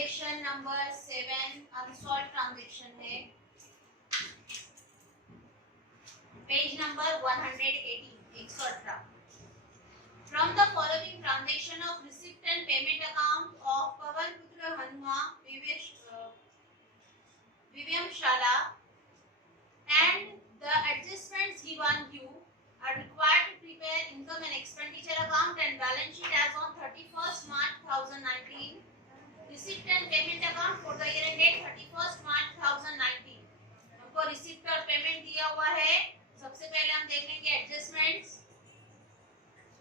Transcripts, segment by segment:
Transaction number 7 unsolved transaction है, page number 118 118. From the following transaction of receipt and payment account of Pawan Putra Hanuma Vivyam Shala and the adjustments given you are required to prepare income and expenditure account and balance sheet as on 31st March 2019. Receipt and payment account for the year ended 31st March 2019. हमको receipt और payment दिया हुआ है. सबसे पहले हम देख लेंगे एडजस्टमेंट्स.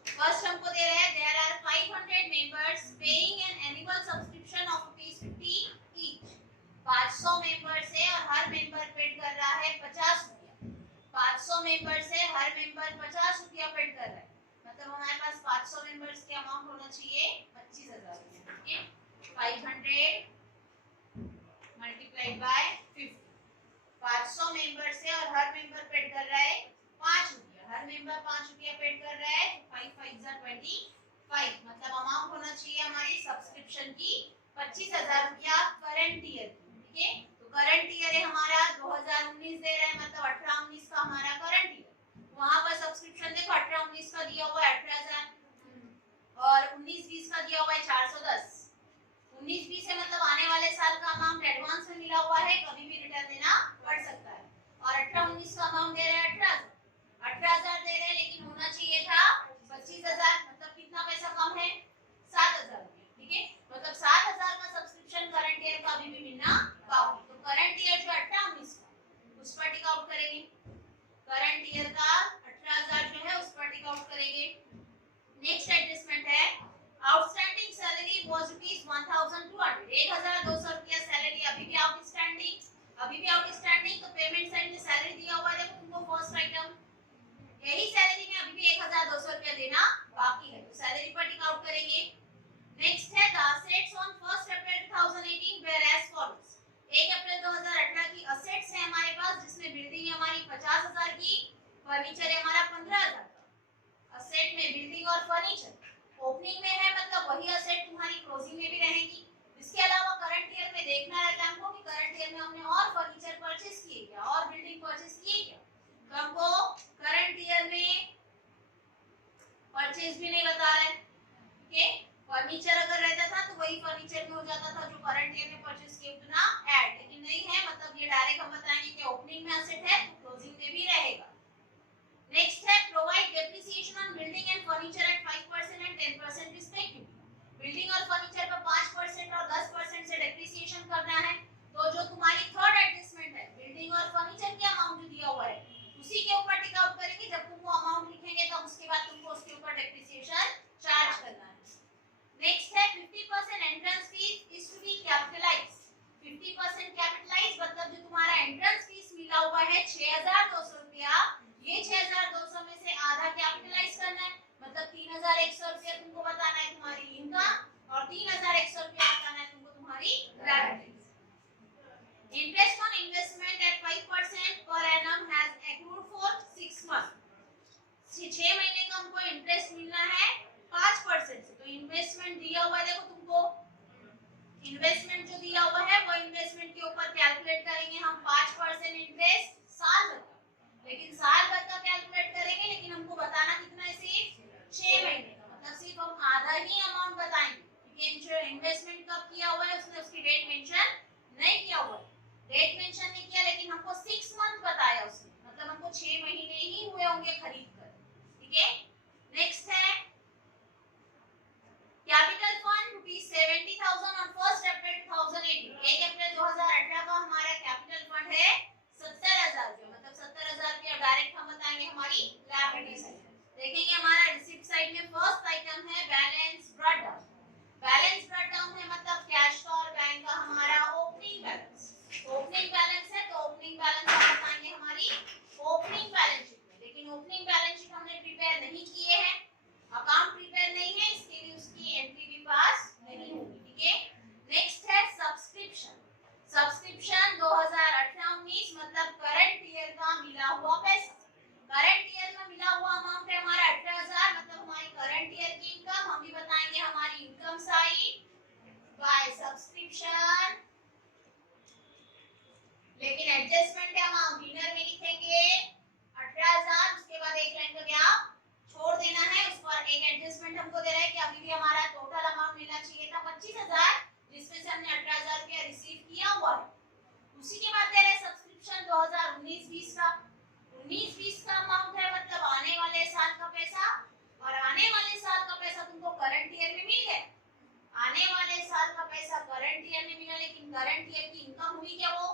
फर्स्ट हमको दे रहा है there are 500 members paying an annual subscription of ₹50 each. 500 members है और हर मेंबर पेड कर रहा है 50 रुपया. 500 मेंबर्स है, हर मेंबर 50 रुपया पेड कर रहा है. मतलब हमारे पास 500 मेंबर्स के अमाउंट होना चाहिए 25,000 रुपया. ठीक है, 500 मल्टीप्लाइड बाय 50. 500 मेंबर्स है और हर मेंबर पेड कर रहा है 5 रुपया. हर मेंबर 5 रुपया पेड कर रहा है. 5 5 25. मतलब अमाउंट होना चाहिए हमारी सब्सक्रिप्शन की 25,000 रुपया करंट ईयर की. ठीक है, तो करंट ईयर है हमारा 2019 दे रहा है, मतलब 18-19 का हमारा करंट ईयर. वहां पर सब्सक्रिप्शन देखो 18-19 का दिया हुआ है 18,000 और 19-20 का दिया हुआ है 410. 19-20 है मतलब आने वाले साल का अमाउंट एडवांस में मिला हुआ है, कभी भी रिटर्न देना पड़ सकता है. और 18-19 का अमाउंट दे रहे हैं 18,000 दे रहे हैं, लेकिन होना चाहिए था 25,000. मतलब कितना पैसा कम है 7,000 रुपया. ठीक है, मतलब 7,000 का सब्सक्रिप्शन करंट ईयर का अभी भी मिलना बाकी. तो करंट ईयर जो 18-19 का उस पर टिक आउट करेंगे. करंट ईयर का 18,000 जो है उस पर टिक आउट करेंगे. नेक्स्ट एडजस्टमेंट है आउटस्टैंडिंग सैलरी वाज ₹1,200. 1,200 रुपया सैलरी अभी भी आउटस्टैंडिंग. तो पेमेंट साइड में सैलरी दिया हुआ है देखो तुमको फर्स्ट आइटम. यही सैलरी में अभी भी 1,200 रुपया देना बाकी है, तो सैलरी पर टिक आउट करेंगे. नेक्स्ट है the assets on 1 April 2018 where as follows. 1 अप्रैल 2018 की असेट्स है हमारे पास, जिसमें बिल्डिंग है हमारी 50,000 की, फर्नीचर है हमारा 15,000 का. असेट में बिल्डिंग और फर्नीचर ओपनिंग में है, मतलब वही असेट तुम्हारी क्लोजिंग में भी रहेगी. इसके अलावा करंट ईयर में देखना रहता है हमको कि करंट ईयर में हमने और फर्नीचर परचेस किए क्या और बिल्डिंग परचेस किए क्या. तो हमको करंट ईयर में परचेस भी नहीं बता रहा है. ठीक है, फर्नीचर अगर रहता था तो वही फर्नीचर में हो जाता था जो करंट ईयर में परचेस किए उतना ऐड, लेकिन नहीं है. मतलब ये डायरेक्ट हम बताएंगे कि ओपनिंग में असेट है तो क्लोजिंग में भी रहेगा. नेक्स्ट है provide depreciation on building and furniture at 5% and 10% respectively. Building और फर्नीचर पर 5% और 10% से डेप्रिसिएशन करना है. तो जो तुम्हारी थर्ड एडजस्टमेंट है बिल्डिंग और फर्नीचर के अमाउंट जो दिया हुआ है उसी के ऊपर टिक आउट करेंगे. जब तुमको अमाउंट लिखेंगे तब उसके बाद तुमको उसके ऊपर डेप्रिसिएशन चार्ज करना है. नेक्स्ट है 50% entrance fee is to be capitalized. 50% capitalize मतलब जो तुम्हारा एंट्रेंस फीस मिला हुआ है 6,200 रुपया, ये 6,200 में से आधा कैपिटलाइज करना है. मतलब 3,100 रुपया तुमको बताना है तुम्हारी इनकम और 3,100 रुपया बताना है तुमको तुम्हारी liabilities. Interest on investment at 5% per annum has accrued for 6 month. 6 महीने का हमको इंटरेस्ट मिलना है 5% से. तो इन्वेस्टमेंट दिया हुआ है देखो तुमको, इन्वेस्टमेंट जो दिया हुआ है वो इन्वेस्टमेंट के ऊपर कैलकुलेट करेंगे हम 5% इंटरेस्ट साल भर का. लेकिन साल भर का कैलकुलेट करेंगे, लेकिन हमको बताना कितना है सिर्फ 6 महीने का. मतलब सिर्फ हम आधा ही अमाउंट बताएंगे क्योंकि जो इन्वेस्टमेंट कब किया हुआ है उसने उसकी डेट मेंशन नहीं किया हुआ है. डेट मेंशन नहीं किया लेकिन हमको 6 मंथ बताया उसने, मतलब हमको 6 महीने ही हुए होंगे खरीद कर. ठीक है, नेक्स्ट है कैपिटल फंड ₹70,000 ऑन 1 अप्रैल 2018. 1 अप्रैल 2018 का हमारा कैपिटल फंड है 70,000 रुपया. मतलब 70,000 रुपया डायरेक्ट हम बताएंगे हमारी लायबिलिटी साइड. देखेंगे हमारा रिसीप्ट साइड में फर्स्ट आइटम है बैलेंस ब्रॉट डाउन. सब्सक्रिप्शन, लेकिन एडजस्टमेंट है अमाउंट डिनर में लिखेंगे 18,000, उसके बाद एक लाइन का गैप छोड़ देना है। उस पर एक एडजस्टमेंट हमको दे रहा है कि अभी भी हमारा टोटल अमाउंट मिलना चाहिए था 25,000, जिसमें से हमने 18,000 रुपया रिसीव किया हुआ है। उसी के बाद दे रहे हैं सब्सक्रिप्शन 2019-20 का, 19-20 का अमाउंट है, मतलब आने वाले साल का पैसा, और आने वाले साल का पैसा तुमको करंट ईयर में मिल गया। आने वाले साल का पैसा करंट ईयर में मिला, लेकिन करंट ईयर की इनकम हुई क्या? वो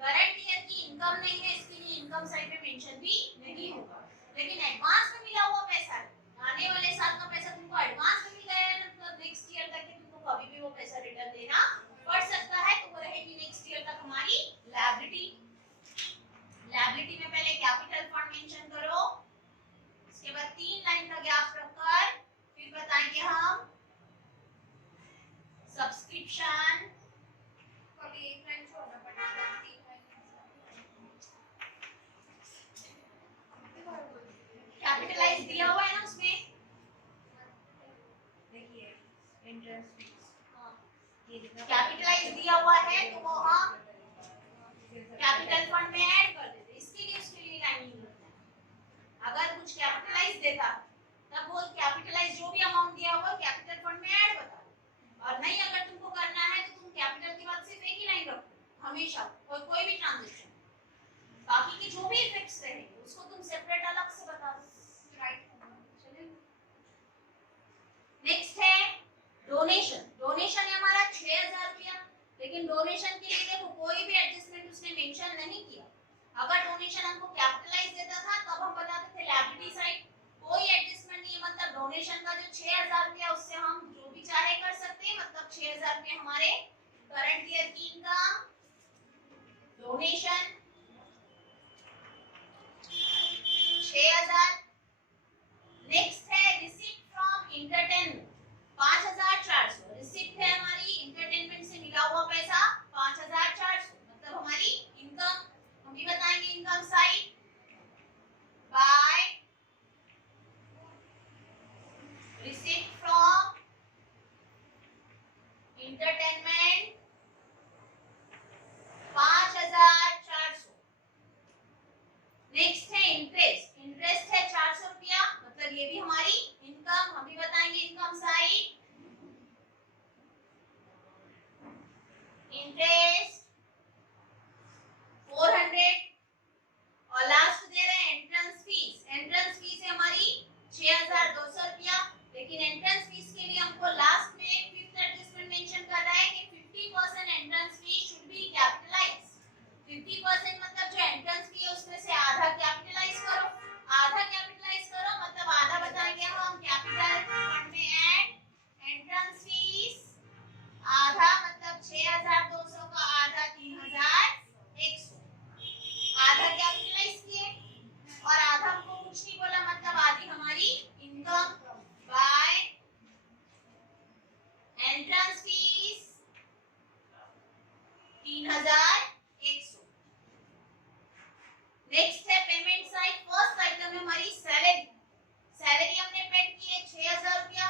करंट ईयर की इनकम नहीं है, इसके लिए इनकम साइड में मेंशन भी नहीं होगा। लेकिन एडवांस में मिला हुआ पैसा है, आने वाले साल का पैसा तुमको एडवांस में मिल गया है, मतलब नेक्स्ट ईयर तक के तुमको कभी भी वो पैसा रिटर्न देना पड़ सकता है, तो वो रहेगी नेक्स्ट ईयर तक हमारी लायबिलिटी। लायबिलिटी में पहले कैपिटल फंड मेंशन करो, उसके बाद 3 लाइन का गैप रखकर फिर बताएंगे हम सब्सक्रिप्शन, कभी एक लाइन छोड़ना पड़ेगा, 3 लाइन। कैपिटलाइज दिया हुआ है ना उसमें, देखिए इंटरेस्ट फीस, ये कैपिटलाइज दिया हुआ है तो वो हम कैपिटल फंड में ऐड कर देते, इसके लिए उसके लिए लाइन नहीं होता है। अगर कुछ कैपिटलाइज देता तब वो कैपिटलाइज जो भी अमाउंट दिया हुआ कैपिटल फंड में ऐड बता, और नहीं अगर तुमको करना है तो तुम कैपिटल के बाद सिर्फ एक ही लाइन रखो हमेशा, कोई भी ट्रांजैक्शन, बाकी की जो भी इफेक्ट्स रहेंगे उसको तुम सेपरेट अलग से बता दो। राइट चलिए। नेक्स्ट है डोनेशन। डोनेशन है हमारा 6,000 रुपया, लेकिन डोनेशन के लिए देखो कोई भी एडजस्टमेंट उसने मेंशन नहीं किया। अगर डोनेशन हमको कैपिटलाइज देता था तब हम बताते थे लायबिलिटी साइड, कोई एडजस्टमेंट नहीं है, मतलब डोनेशन का जो 6,000 रुपया उससे हम जो भी चाहे कर सकते हैं, मतलब 6,000 रुपया हमारे करंट ईयर की इनकम, डोनेशन 6,000। नेक्स्ट है रिसीप्ट फ्रॉम एंटरटेनमेंट 5,400, रिसीप्ट है हमारी एंटरटेनमेंट से मिला हुआ पैसा 5,400, मतलब हमारी इनकम। हम भी बताएंगे income side by receipt from entertainment 5,400। Next है इंटरेस्ट, इंटरेस्ट है 400 रुपया, मतलब ये भी हमारी इनकम। हम भी बताएंगे इनकम साइड इंटरेस्ट 400, और लास्ट दे रहे हैं एंट्रेंस फीस। एंट्रेंस फीस है हमारी 6,200 रुपया, लेकिन एंट्रेंस फीस के लिए हमको लास्ट में एक फिफ्थ एडजस्टमेंट मेंशन कर रहा है कि 50% entrance fees should be capitalized. 50% मतलब जो एंट्रेंस फी है उसमें से आधा कैपिटलाइज करो, आधा कैपिटलाइज करो मतलब आधा बताएंगे हम कैपिटल फंड में ऐड, एंट्रेंस फीस आधा मतलब 6,200 का आधा 3,100, आधा कैपिटलाइज किए और आधा हमको कुछ नहीं बोला, मतलब आधी हमारी income by entrance fees 3,100। Next है पेमेंट साइड। फर्स्ट आइटम है हमारी सैलरी। सैलरी हमने पेड की है 6,000 रुपया,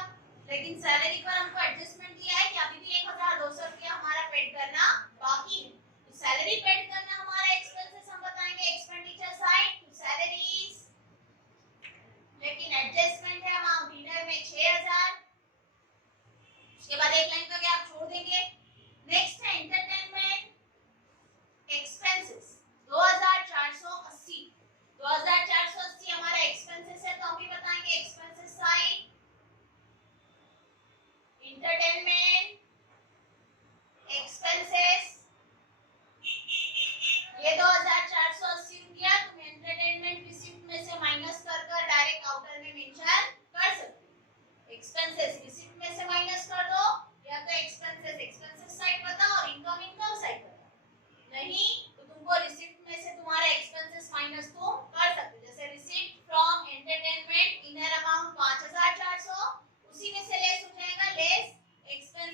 लेकिन सैलरी पर हमको एडजस्टमेंट दिया है कि अभी भी 1,200 रुपया हमारा पेड करना बाकी है। तो सैलरी पेड करना हमारा एक्सपेंसेस हम बताएंगे एक्सपेंडिचर साइड टू सैलरीज, लेकिन एडजस्टमेंट है अमाउंट डिनर में 6,000, उसके बाद एक लाइन का गैप छोड़ देंगे। नेक्स्ट है एंटरटेनमेंट एक्सपेंसेस 2,480, 2,480 हमारा एक्सपेंसेस है, तो हम भी बताएंगे एक्सपेंसेस साइड एंटरटेनमेंट एक्सपेंसेस। ये 2,480 रुपया तुम एंटरटेनमेंट रिसिप्ट में से माइनस कर डायरेक्ट आउटर में मेंशन कर सकते हो। एक्सपेंसेस रिसिप्ट में से माइनस कर दो, या तो एक्सपेंसेस साइड बताओ और इनकम साइड बताओ, नहीं तो तुमको रिसिप्ट में से तुम्हारा एक्सपेंसेस माइनस तुम कर सकते हो। जैसे receipt from entertainment inner amount 5,400, उसी में से लेस हो जाएगा लेस एक्सपेंस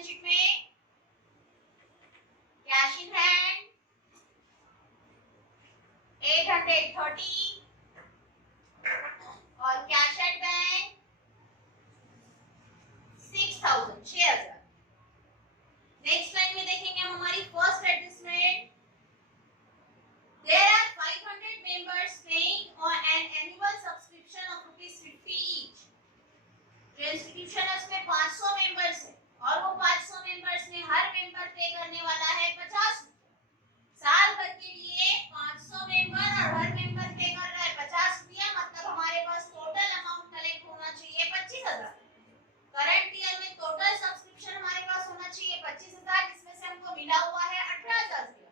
बैलेंस शीट में कैश इन हैंड 830 और cash at bank 6,000। Next line में देखेंगे हम हमारी first adjustment. There are 500 members paying on an annual subscription of ₹50 each. जो इंस्टीट्यूशन है उसमें 500 मेंबर्स है और वो 500 मेंबर्स में हर मेंबर पे करने वाला है 50। साल भर के लिए 500 मेंबर और हर मेंबर पे कर रहा है 50 रुपया, मतलब हमारे पास टोटल अमाउंट कलेक्ट होना चाहिए 25,000। करंट ईयर में टोटल सब्सक्रिप्शन हमारे पास होना चाहिए 25,000, जिसमें से हमको मिला हुआ है 18,000 रुपया।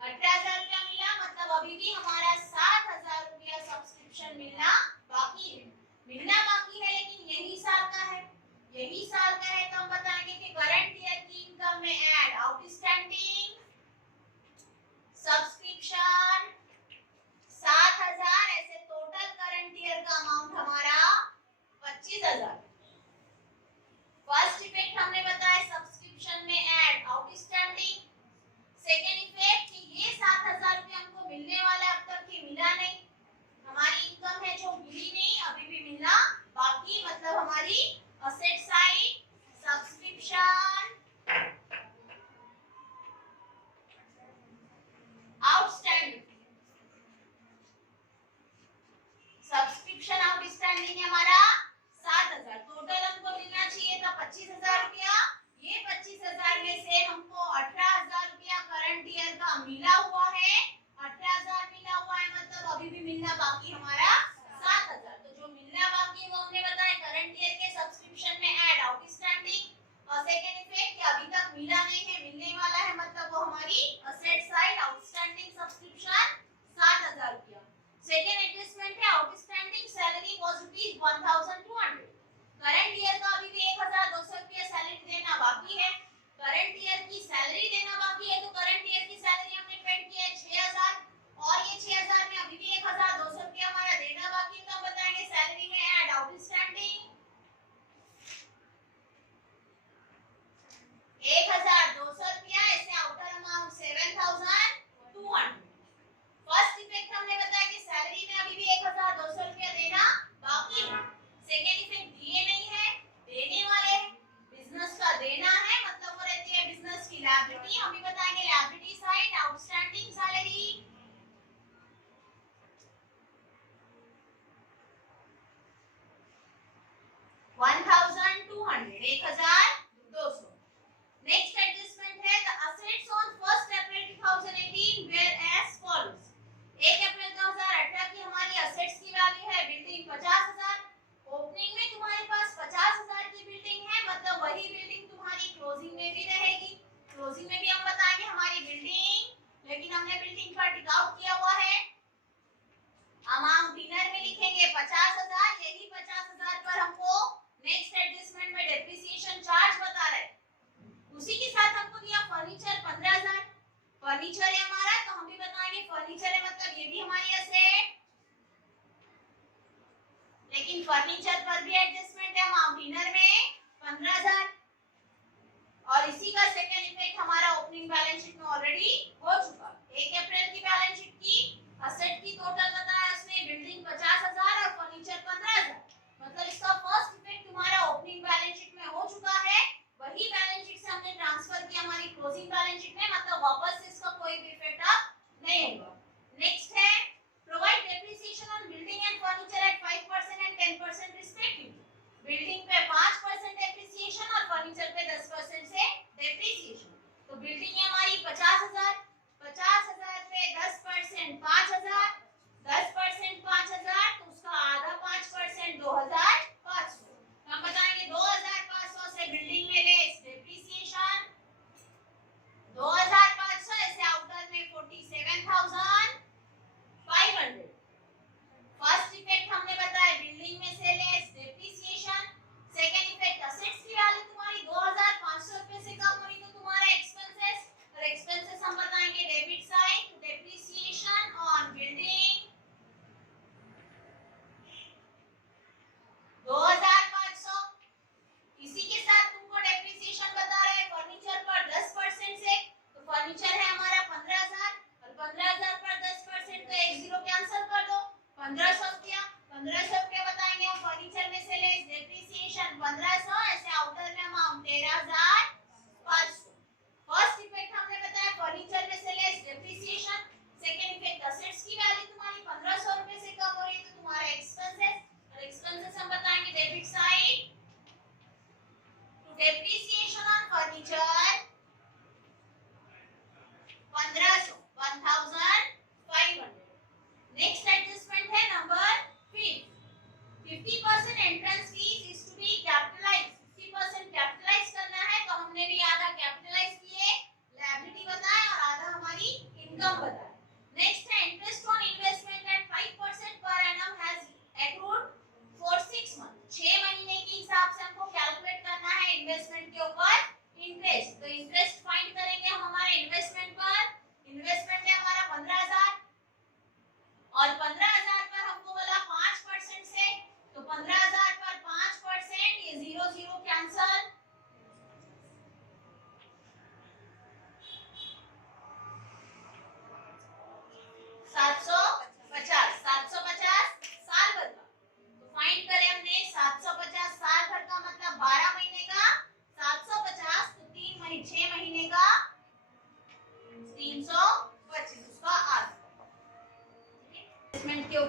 18,000 रुपया मिला, मतलब अभी भी हमारा 7,000 रुपया सब्सक्रिप्शन मिलना बाकी है। लेकिन यही साल का है, तो हम बताएंगे कि करंट ईयर की इनकम में ऐड आउटस्टैंडिंग सब्सक्रिप्शन 7,000, ऐसे टोटल करंट ईयर का अमाउंट हमारा 25,000। फर्स्ट इफेक्ट हमने बताया सब्सक्रिप्शन में ऐड आउटस्टैंडिंग। सेकेंड इफेक्ट कि ये 7,000 रुपया हमको मिलने वाला, अब तक की मिला नहीं, हमारी इनकम है जो मिली नहीं, अभी भी मिलना बाकी, मतलब हमारी asset side subscription outstanding. Subscription outstanding है हमारा 7,000। टोटल हमको मिलना चाहिए था 25,000 रुपया। ये 25,000 में से हमको 18,000 रुपया करंट ईयर का मिला हुआ है। 18,000 मिला हुआ है, मतलब अभी भी मिलना बाकी हमारा 7,000। तो जो मिलना बाकी है वो हमने बताया करंट ईयर के सब्सक्रिप्शन में ऐड आउटस्टैंडिंग। और सेकंड इफेक्ट कि अभी तक मिला नहीं है, मिलने वाला है, मतलब वो हमारी असेट साइड आउटस्टैंडिंग सब्सक्रिप्शन 7,000 रुपया। सेकंड एडजस्टमेंट है outstanding salary was ₹1,200। Current year का अभी भी 1,200 रुपया सैलरी देना बाकी है। करंट ईयर की सैलरी देना बाकी है, तो करंट ईयर की सैलरी हमने पेड किया है 6,000 और ये 6,000 में अभी भी 1,200 रुपया हमारा देना बाकी है। तो हम बताएंगे सैलरी में ऐड आउटस्टैंडिंग 1,200 रुपया, ऐसे आउटर अमाउंट 7,200। फर्स्ट इफेक्ट हमने बताया कि सैलरी में अभी भी 1,200 रुपया देना बाकी है। सेकेंड इफेक्ट दिए नहीं है, देने वाले हैं, बिजनेस का देना है, मतलब वो रहती है बिजनेस की लायबिलिटी। हम भी बताएंगे liability side outstanding salary 1,200। Next adjustment है the assets on 1 April 2018 where as follows. 1 अप्रैल 2018 की हमारी असेट्स की वैल्यू है बिल्डिंग 50,000। ओपनिंग में तुम्हारे पास 50,000 की बिल्डिंग है, मतलब वही बिल्डिंग तुम्हारी क्लोजिंग में भी रहेगी। क्लोजिंग में भी हम बताएंगे हमारी बिल्डिंग, लेकिन हमने बिल्डिंग का टिक आउट किया हुआ है। अमाउंट डिनर में लिखेंगे 50,000। यही 50,000 पर हमको नेक्स्ट एडजस्टमेंट में डेप्रिसिएशन चार्ज बता रहे हैं। उसी के साथ हमको दिया फर्नीचर 15,000। फर्नीचर है हमारा, तो हम भी बताएंगे फर्नीचर है, मतलब ये भी हमारी असेट, लेकिन फर्नीचर पर भी एडजस्टमेंट है। अमाउंट डिनर में 15,000 और इसी का सेकंड इफेक्ट हमारा ओपनिंग बैलेंस शीट में ऑलरेडी हो चुका। 1 अप्रैल की बैलेंस शीट की असेट की टोटल बताया उसने बिल्डिंग 50,000 और फर्नीचर 15,000, मतलब इसका फर्स्ट इफेक्ट तुम्हारा ओपनिंग बैलेंस शीट में हो चुका है। वही बैलेंस शीट से हमने ट्रांसफर किया हमारी क्लोजिंग बैलेंस शीट में, मतलब वापस से इसका कोई भी इफेक्ट अब नहीं होगा। नेक्स्ट है provide depreciation on building and furniture at 5% and 10% respectively. Building पे 5% डेप्रिसिएशन और फर्नीचर पे 10% से डेप्रिसिएशन। तो बिल्डिंग है हमारी 50,000, 50,000 पे 10% 5,000, 10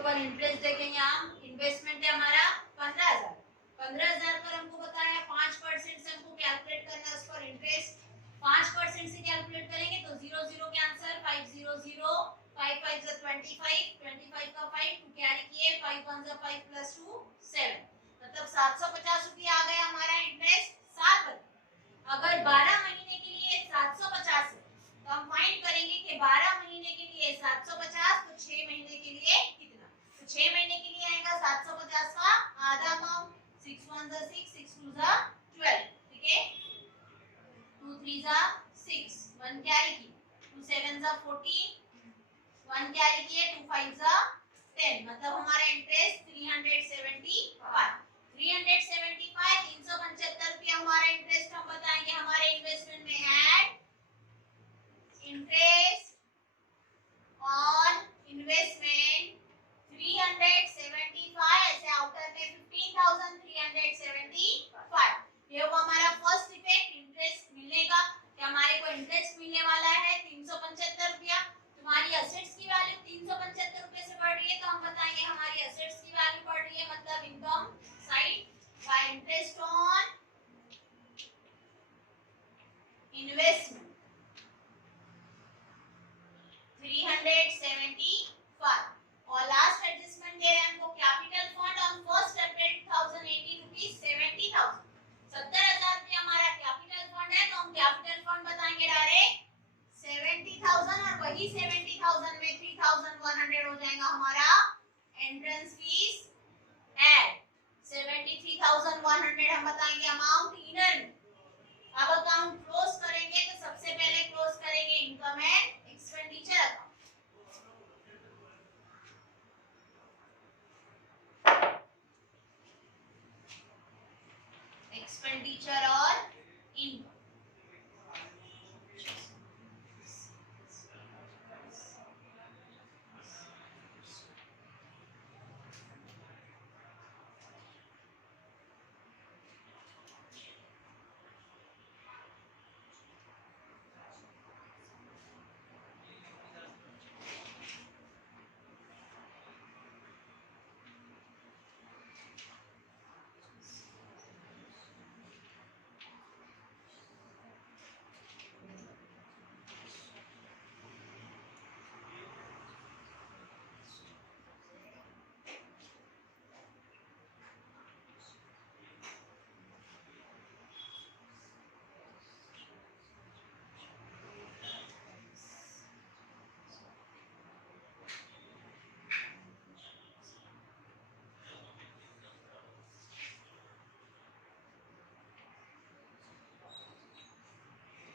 ऊपर इंटरेस्ट देखेंगे हम, इन्वेस्टमेंट है हमारा 15,000। 15,000 पर हमको बताया 5% से हमको कैलकुलेट करना है उस पर इंटरेस्ट। 5% से कैलकुलेट करेंगे तो 0 0 कैंसिल, 5 0 0, 5 5 जा 25, 25 का 5 टू कैरी किए, 5 1 जा 5 प्लस 2 7, मतलब 750 रुपया आ गया हमारा इंटरेस्ट साल भर। अगर 12 महीने के लिए 750 है तो हम फाइंड करेंगे कि 12 महीने के लिए 750 तो 6 महीने के लिए कितना। तो 6 महीने के लिए आएगा 750 का आधा अमाउंट, 6 1 जा 6, 6 2 जा 12, ठीक है। 2 3 जा 6, 1 कैरी की, 2 7 जा 14, 1 कैरी किए, 2 5 जा 10, मतलब हमारा इंटरेस्ट 375। 375 रुपया हमारा इंटरेस्ट हम बताएंगे हमारे इन्वेस्टमेंट में ऐड इंटरेस्ट ऑन इन्वेस्टमेंट 375, ऐसे आउटर में 15,375। ये वो हमारा फर्स्ट इफेक्ट, इंटरेस्ट मिलने का कि हमारे को इंटरेस्ट मिलने वाला है 375 रुपया। तुम्हारी असेट्स की वैल्यू 375 रुपए से बढ़ रही है तो हम बताएंगे हमारी असेट्स की वैल्यू बढ़ रही है, मतलब income side by interest on investment 375। और लास्ट एडजस्टमेंट दे रहे हैं हमको capital fund on 1 April 2018 rupees 70,000। 70,000 रुपया हमारा कैपिटल फंड है तो हम कैपिटल फंड बताएंगे डायरेक्ट 70,000, और वही 70,000 में 3,100 हो जाएगा हमारा एंट्रेंस फीस ऐड। 73,100 हम बताएंगे अमाउंट इनर में। अब अकाउंट क्लोज करेंगे तो सबसे पहले क्लोज करेंगे income and expenditure account. Expenditure और इनकम,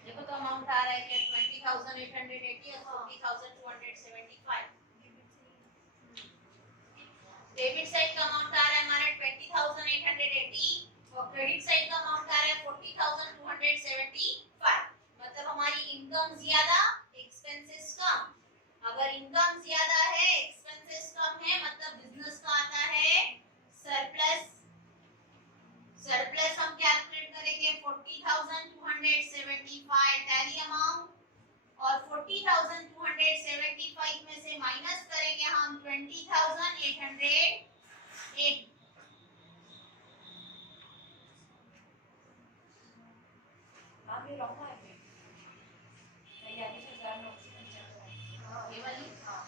देखो तो अमाउंट आ रहा है कि 20,880 और 40,275। डेबिट साइड का अमाउंट आ रहा है हमारा 20,880 और क्रेडिट साइड का अमाउंट आ रहा है 40,275। मतलब हमारी इनकम ज्यादा एक्सपेंसेस कम। अगर इनकम ज्यादा है एक्सपेंसेस कम है मतलब बिजनेस का आता है सरप्लस। सरप्लस हम कैलकुलेट करेंगे 40,275 टैली अमाउंट, और 40,275 में से माइनस करेंगे हम 20,880। आप ये रखा है तैयारी से जानो ये वाली हाँ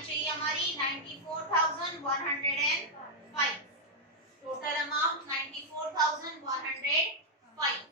आनी चाहिए हमारी 94,105। Total amount 94,105।